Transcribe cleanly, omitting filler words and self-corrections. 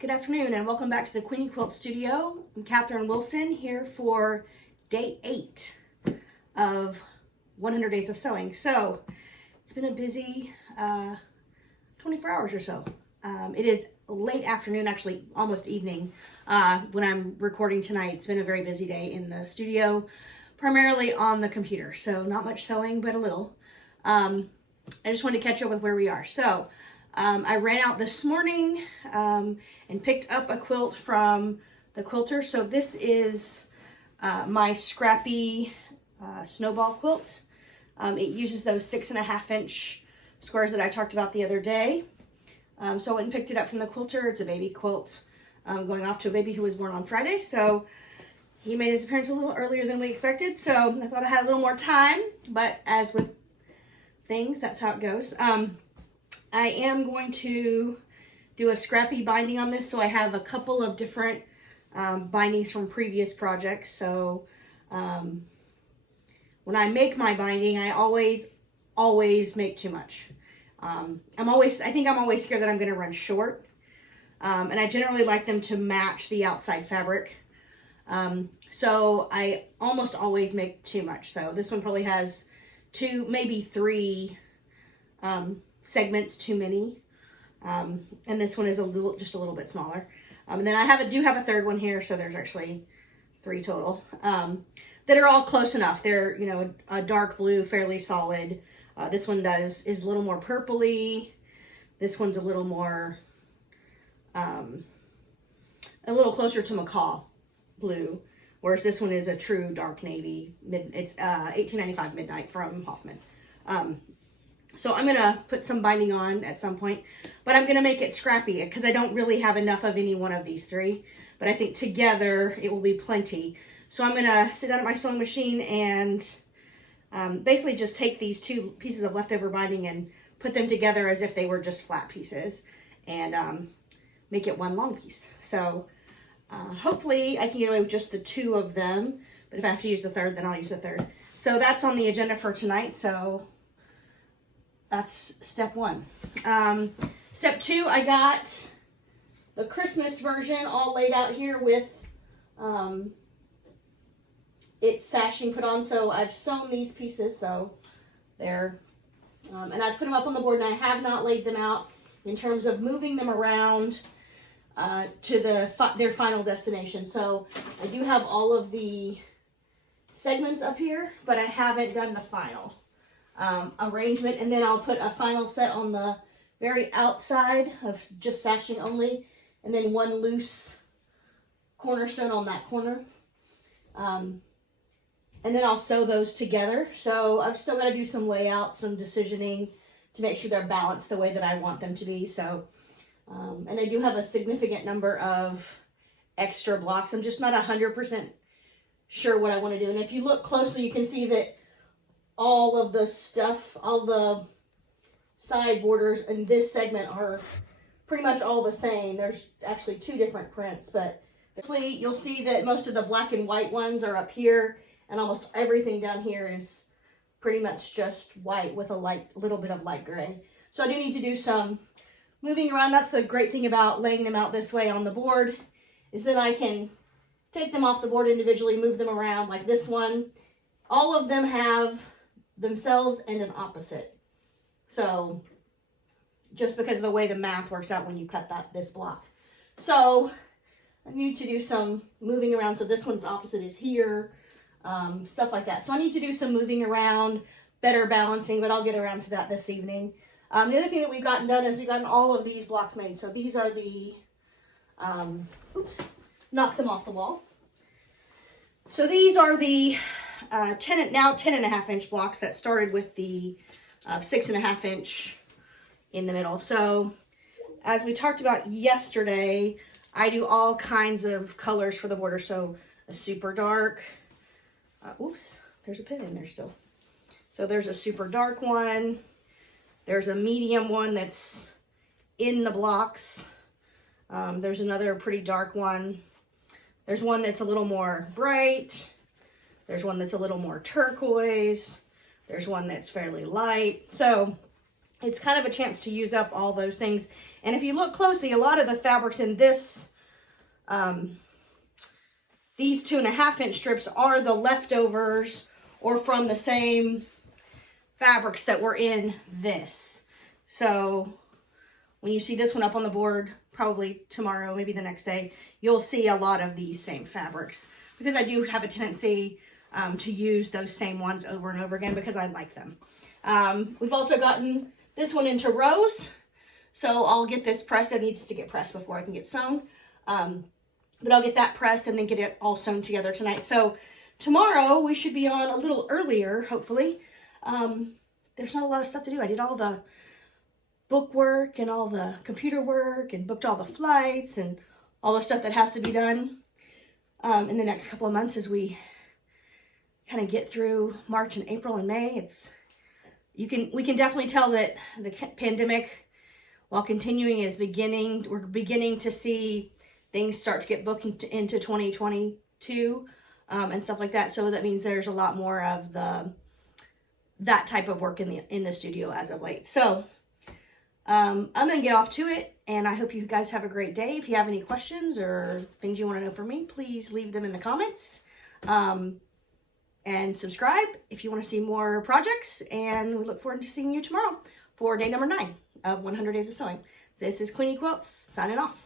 Good afternoon and welcome back to the Queenie Quilt Studio. I'm Catherine Wilson here for day 8 of 100 Days of Sewing. So it's been a busy 24 hours or so. It is late afternoon, actually almost evening when I'm recording tonight. It's been a very busy day in the studio, primarily on the computer. So not much sewing, but a little. I just wanted to catch up with where we are. So I ran out this morning and picked up a quilt from the quilter. So this is my scrappy snowball quilt. It uses those 6.5 inch squares that I talked about the other day. So I went and picked it up from the quilter. It's a baby quilt going off to a baby who was born on Friday. So he made his appearance a little earlier than we expected. So I thought I had a little more time, but as with things, that's how it goes. I am going to do a scrappy binding on this, so I have a couple of different bindings from previous projects. So when I make my binding, I always make too much. I think I'm always scared that I'm going to run short, and I generally like them to match the outside fabric. So I almost always make too much. So this one probably has 2, maybe 3 segments too many, and this one is just a little bit smaller, and then I do have a third one here, so there's actually 3 total that are all close enough. They're, you know, a dark blue, fairly solid. This one is a little more purpley. This one's a little more a little closer to macaw blue, whereas this one is a true dark navy. It's 1895 Midnight from Hoffman. So I'm going to put some binding on at some point, but I'm going to make it scrappy because I don't really have enough of any one of these 3, but I think together it will be plenty. So I'm going to sit down at my sewing machine and basically just take these 2 pieces of leftover binding and put them together as if they were just flat pieces and make it one long piece. So hopefully I can get away with just the 2 of them, but if I have to use the third, then I'll use the third. So that's on the agenda for tonight. So that's step 1. Step 2, I got the Christmas version all laid out here with its sashing put on. So I've sewn these pieces, so they're, and I put them up on the board, and I have not laid them out in terms of moving them around to their final destination. So I do have all of the segments up here, but I haven't done the final arrangement, and then I'll put a final set on the very outside of just sashing only, and then 1 loose cornerstone on that corner, and then I'll sew those together. So I've still got to do some layout, some decisioning to make sure they're balanced the way that I want them to be. So and I do have a significant number of extra blocks. I'm just not 100% sure what I want to do, and if you look closely, you can see that all of the stuff, all the side borders in this segment are pretty much all the same. There's actually 2 different prints, but basically you'll see that most of the black and white ones are up here, and almost everything down here is pretty much just white with a little bit of light gray. So I do need to do some moving around. That's the great thing about laying them out this way on the board, is that I can take them off the board individually, move them around. Like this one, all of them have themselves and an opposite. So just because of the way the math works out when you cut this block. So I need to do some moving around. So this one's opposite is here, stuff like that. So I need to do some moving around, better balancing, but I'll get around to that this evening. The other thing that we've gotten done is we've gotten all of these blocks made. So these are the, knock them off the wall. So these are the 10.5 inch blocks that started with the 6.5 inch in the middle. So as we talked about yesterday, I do all kinds of colors for the border. So a super dark, there's a pin in there still. So there's a super dark one. There's a medium one that's in the blocks. There's another pretty dark one. There's one that's a little more bright. There's one that's a little more turquoise. There's one that's fairly light. So it's kind of a chance to use up all those things. And if you look closely, a lot of the fabrics in this, these 2.5-inch strips are the leftovers or from the same fabrics that were in this. So when you see this one up on the board, probably tomorrow, maybe the next day, you'll see a lot of these same fabrics, because I do have a tendency to use those same ones over and over again because I like them. We've also gotten this one into rows, so I'll get this pressed. It needs to get pressed before I can get sewn, but I'll get that pressed and then get it all sewn together tonight. So tomorrow we should be on a little earlier, hopefully. There's not a lot of stuff to do. I did all the book work and all the computer work and booked all the flights and all the stuff that has to be done in the next couple of months as we kind of get through March and April and May. We can definitely tell that the pandemic, while continuing, is beginning. We're beginning to see things start to get booked into 2022 and stuff like that. So that means there's a lot more of that type of work in the studio as of late. So I'm going to get off to it, and I hope you guys have a great day. If you have any questions or things you want to know from me, please leave them in the comments. And subscribe if you want to see more projects, and we look forward to seeing you tomorrow for day number 9 of 100 Days of Sewing. This is Queenie Quilts, signing off.